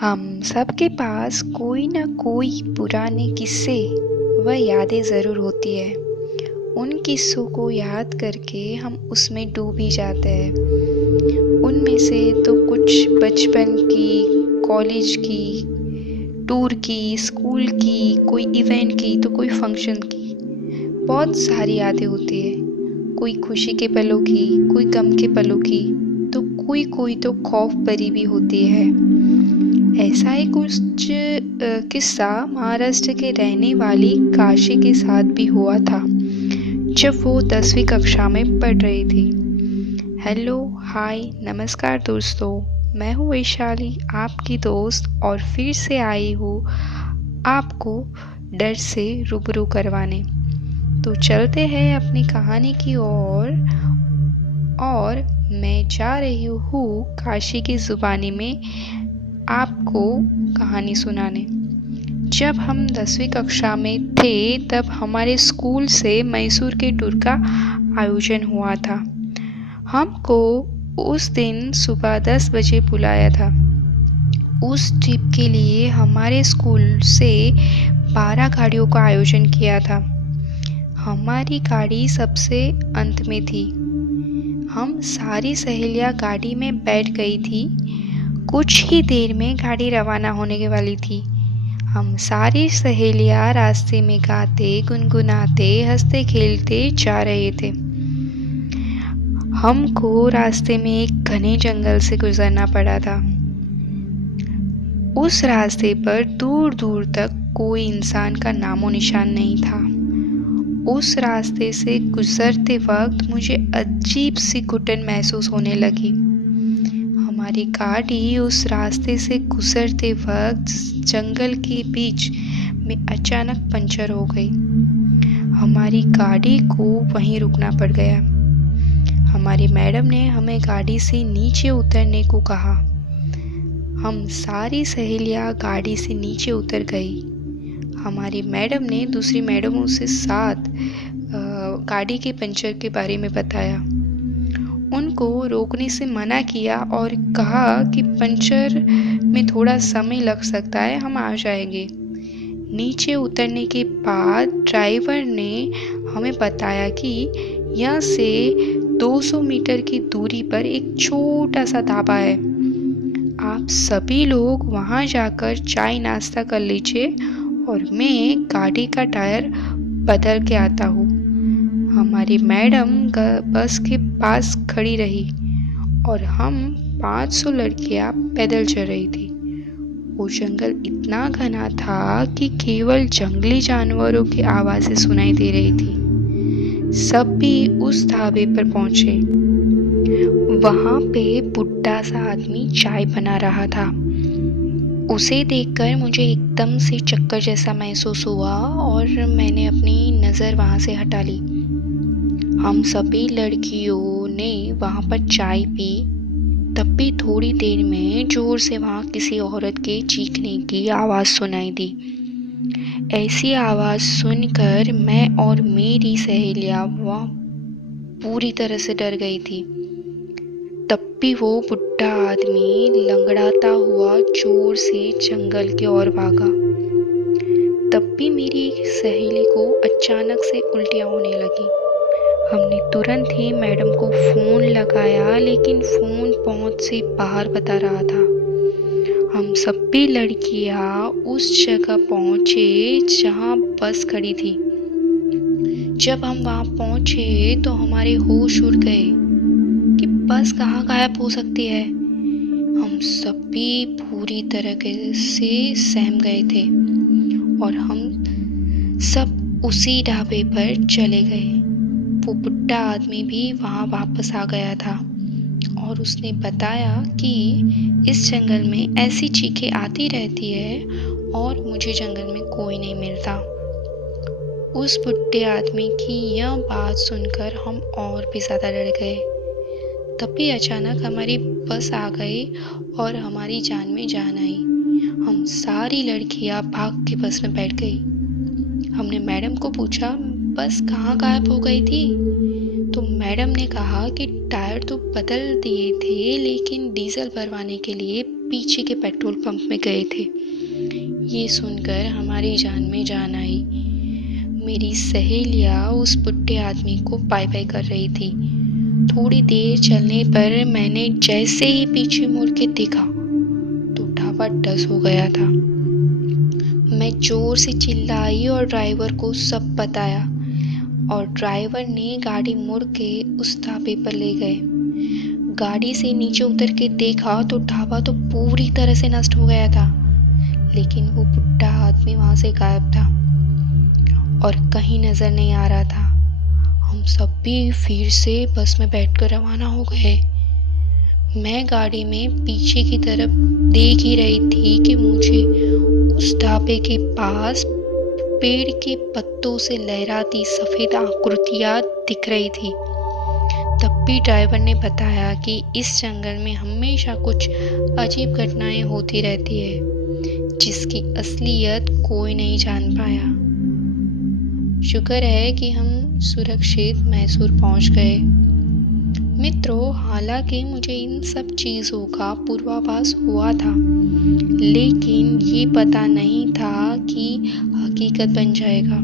हम सबके पास कोई ना कोई पुराने किस्से व यादें ज़रूर होती है। उन किस्सों को याद करके हम उसमें डूब ही जाते हैं। उनमें से तो कुछ बचपन की, कॉलेज की, टूर की, स्कूल की, कोई इवेंट की तो कोई फंक्शन की। बहुत सारी यादें होती है। कोई खुशी के पलों की, कोई गम के पलों की, तो कोई कोई तो खौफ भरी भी होती है। ऐसा ही कुछ किस्सा महाराष्ट्र के रहने वाली काशी के साथ भी हुआ था जब वो 10वीं कक्षा में पढ़ रही थी। हेलो, हाय, नमस्कार दोस्तों। मैं हूँ वैशाली, आपकी दोस्त, और फिर से आई हूँ आपको डर से रूबरू करवाने। तो चलते हैं अपनी कहानी की ओर। और मैं जा रही हूँ काशी की ज़ुबानी में आपको कहानी सुनाने। जब हम 10वीं कक्षा में थे तब हमारे स्कूल से मैसूर के टूर का आयोजन हुआ था। हमको उस दिन सुबह 10 बजे बुलाया था। उस ट्रिप के लिए हमारे स्कूल से 12 गाड़ियों का आयोजन किया था। हमारी गाड़ी सबसे अंत में थी। हम सारी सहेलियां गाड़ी में बैठ गई थी। कुछ ही देर में गाड़ी रवाना होने के वाली थी। हम सारी सहेलियां रास्ते में गाते, गुनगुनाते, हंसते खेलते जा रहे थे। हमको रास्ते में एक घने जंगल से गुजरना पड़ा था। उस रास्ते पर दूर दूर तक कोई इंसान का नामो निशान नहीं था। उस रास्ते से गुजरते वक्त मुझे अजीब सी घुटन महसूस होने लगी। हमारी गाड़ी उस रास्ते से गुजरते वक्त जंगल के बीच में अचानक पंचर हो गई। हमारी गाड़ी को वहीं रुकना पड़ गया। हमारी मैडम ने हमें गाड़ी से नीचे उतरने को कहा। हम सारी सहेलियां गाड़ी से नीचे उतर गई। हमारी मैडम ने दूसरी मैडमों से साथ गाड़ी के पंचर के बारे में बताया। उनको रोकने से मना किया और कहा कि पंचर में थोड़ा समय लग सकता है, हम आ जाएंगे। नीचे उतरने के बाद ड्राइवर ने हमें बताया कि यहाँ से 200 मीटर की दूरी पर एक छोटा सा ढाबा है। आप सभी लोग वहाँ जाकर चाय नाश्ता कर लीजिए और मैं गाड़ी का टायर बदल के आता हूँ। हमारी मैडम बस के पास खड़ी रही और हम 500 लड़कियां पैदल चल रही थी। वो जंगल इतना घना था कि केवल जंगली जानवरों की आवाज़ें सुनाई दे रही थी। सब भी उस ढाबे पर पहुंचे। वहाँ पे बुढ़ा सा आदमी चाय बना रहा था। उसे देखकर मुझे एकदम से चक्कर जैसा महसूस हुआ और मैंने अपनी नज़र वहाँ से हटा ली। हम सभी लड़कियों ने वहाँ पर चाय पी। तब भी थोड़ी देर में जोर से वहाँ किसी औरत के चीखने की आवाज़ सुनाई दी। ऐसी आवाज़ सुनकर मैं और मेरी सहेलियाँ वहाँ पूरी तरह से डर गई थी। तब भी वो बुढ़ा आदमी लंगड़ाता हुआ जोर से जंगल की ओर भागा। तब भी मेरी सहेली को अचानक से उल्टियाँ होने लगी। हमने तुरंत ही मैडम को फ़ोन लगाया, लेकिन फ़ोन पहुंच से बाहर बता रहा था। हम सभी लड़कियां उस जगह पहुंचे जहां बस खड़ी थी। जब हम वहां पहुंचे तो हमारे होश उड़ गए कि बस कहाँ गायब हो सकती है। हम सभी पूरी तरह से सहम गए थे और हम सब उसी ढाबे पर चले गए। वो बुढ़ा आदमी भी वहाँ वापस आ गया था और उसने बताया कि इस जंगल में ऐसी चीखें आती रहती है और मुझे जंगल में कोई नहीं मिलता। उस बुढ़े आदमी की यह बात सुनकर हम और भी ज़्यादा डर गए। तभी अचानक हमारी बस आ गई और हमारी जान में जान आई। हम सारी लड़कियां भाग के बस में बैठ गई। हमने मैडम को पूछा, बस कहाँ गायब हो गई थी? तो मैडम ने कहा कि टायर तो बदल दिए थे, लेकिन डीजल भरवाने के लिए पीछे के पेट्रोल पंप में गए थे। ये सुनकर हमारी जान में जान आई। मेरी सहेलियाँ उस बुढ़े आदमी को बाय बाय कर रही थी। थोड़ी देर चलने पर मैंने जैसे ही पीछे मुड़ के देखा तो ढाबा डस हो गया था। मैं जोर से चिल्लाई और ड्राइवर को सब बताया, और ड्राइवर ने गाड़ी मुड़ के उस ढाबे पर ले गए। गाड़ी से नीचे उतर के देखा तो ढाबा तो पूरी तरह से नष्ट हो गया था, लेकिन वो बुढ़ा आदमी वहां से गायब था और कहीं नजर नहीं आ रहा था। हम सब भी फिर से बस में बैठकर रवाना हो गए। मैं गाड़ी में पीछे की तरफ देख ही रही थी कि मुझे उस ढाबे के पास पेड़ के पत्तों से लहराती सफेद आकृतियां दिख रही थी। तब भी ड्राइवर ने बताया कि इस जंगल में हमेशा कुछ अजीब घटनाएं होती रहती है, जिसकी असलियत कोई नहीं जान पाया। शुक्र है कि हम सुरक्षित मैसूर पहुंच गए। मित्रों, हालांकि मुझे इन सब चीज़ों का पूर्वाभास हुआ था, लेकिन ये पता नहीं था कि हकीकत बन जाएगा।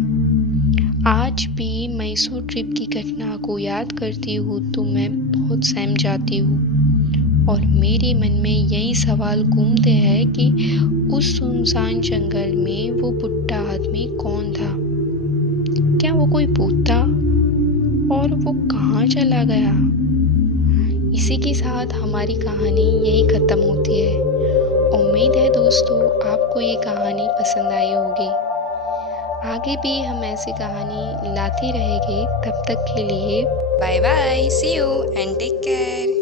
आज भी मैसूर ट्रिप की घटना को याद करती हूँ तो मैं बहुत सहम जाती हूँ, और मेरे मन में यही सवाल घूमते हैं कि उस सुनसान जंगल में वो बुढ़ा आदमी कौन था? क्या वो कोई भूत था? और वो कहाँ चला गया? इसी के साथ हमारी कहानी यही ख़त्म होती है। उम्मीद है दोस्तों आपको ये कहानी पसंद आई होगी। आगे भी हम ऐसी कहानी लाते रहेंगे। तब तक के लिए bye bye, see you and take care.